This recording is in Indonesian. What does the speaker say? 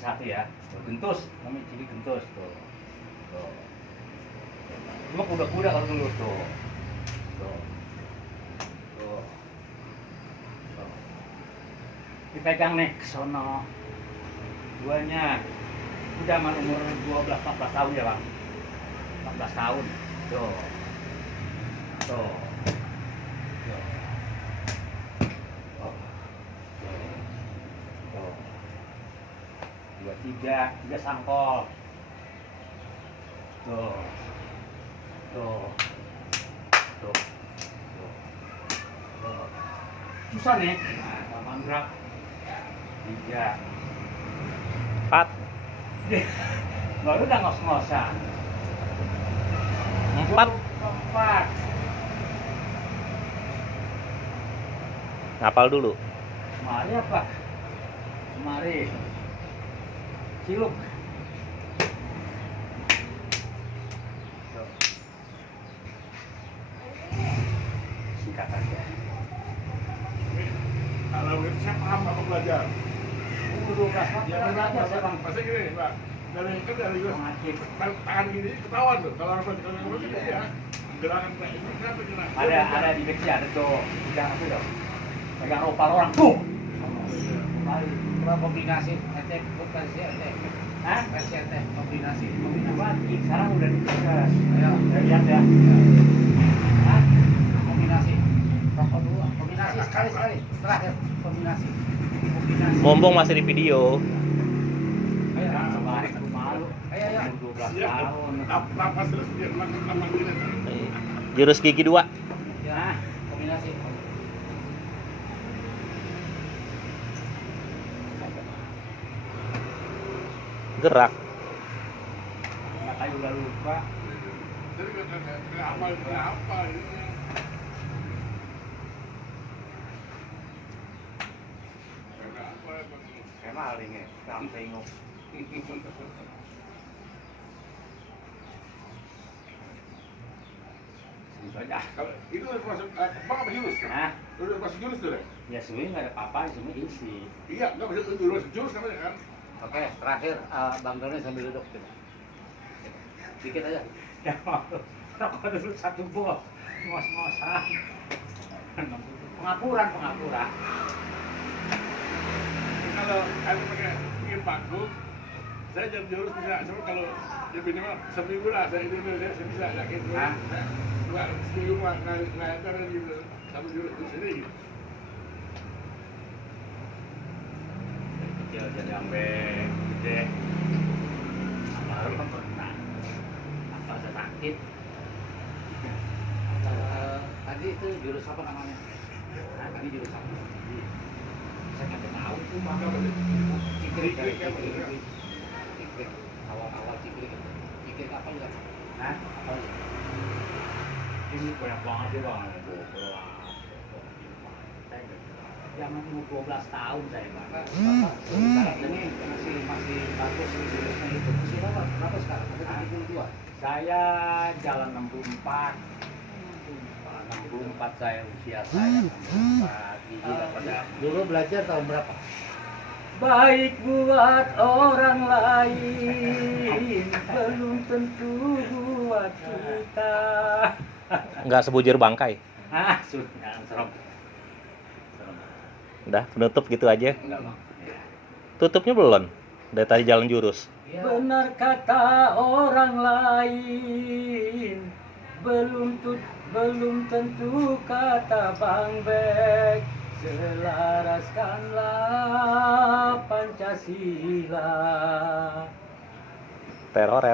satu ya. Tuh, gentus, namanya ciri gentus tuh. Tuh. Cuma kuda-kuda kalau dulu tuh. Tuh. Tuh. Tuh. Dipegang nih ke sono. Duanya udah man umur 12-14 tahun ya bang. 14 tahun. Tuh. Tuh. Tuh. Tuh. 2, 3 sangkol. Tuh. Tuh. Tuh. Tuh. Tuh. Susah nih. Nah, gampang gerak. 3. 4. Baru udah ngos-ngosan. 4. 4. Ngapal dulu. Mari apa? Mari. Ciluk. Tuh. Sikat aja. Kalau itu saya paham apa belajar. 12 tahun Ya belajar saya bang. Pasti gini, Pak. Dari Mengaktif. tangan gini ketahuan tuh. Kalau orang berarti ya gerakan kayak ini kenapa gerak? Ada di back ada tuh. Pegang apa dong? Pegang opal orang tuh. Kembali. Coba kombinasi ente versi ente. Hah? Versi ente kombinasi. Kombinasi lagi. Sekarang udah ditugas. Ayo, Udah lihat ya. Hah? kombinasi. Rokok dulu. Kombinasi sekali-sekali. Terakhir kombinasi. Kombinasi. Mombong masih di video. Ayo, Kembali ke malu. Ayo, ayo. 12 Ya, tahun. napas terus dia napas gini. Jurus gigi 2. Hah? Kombinasi. Gerak. Makanya udah lupa. Jadi nggak apa ini. Nggak apa. Kayak maling ya. Sampai tengok. Gitu aja. Kalau itu udah masuk bang apa jurus? Hah? Udah masuk jurus tuh deh. Ya sebenarnya nggak ada apa-apa, cuma isi. Iya, nggak masuk jurus namanya kan? Oke, terakhir Bang Doni sambil duduk coba. Dikit aja. Ya mau. Rokok dulu satu bol. Ngos-ngosan. Pengapuran. Kalau kalian pakai bikin paku, saya jam jurus bisa. Cuma kalau ya minimal seminggu lah saya itu saya bisa yakin. Hah? Nggak seminggu nggak ada gitu satu jurus di sini. Gitu. Dari kecil jadi sampai gede. Baru kan pernah. Apa saya sakit? Tadi itu jurus apa namanya? Nah, tadi jurus apa? Saya nggak tahu tuh Bang. Cikrik. Awal-awal cikrik. Cikrik apa ya? Hah? Apa ya? Ini banyak banget sih bang. Jangan umur 12 tahun saya bang. Sekarang ini masih bagus jurusnya itu. Masih berapa sekarang? Ada 72. Saya jalan 64. 64 saya usia saya 64. Gigi udah pada. Dulu belajar tahun berapa? Baik buat orang lain, belum tentu buat kita. Nggak sebujur bangkai. Ah, sudah serem. Udah, penutup gitu aja. Enggak bang. Tutupnya belum. Dari tadi jalan jurus. Benar kata orang lain, belum tentu kata Bang Bek. Selaraskanlah Pancasila. Teror.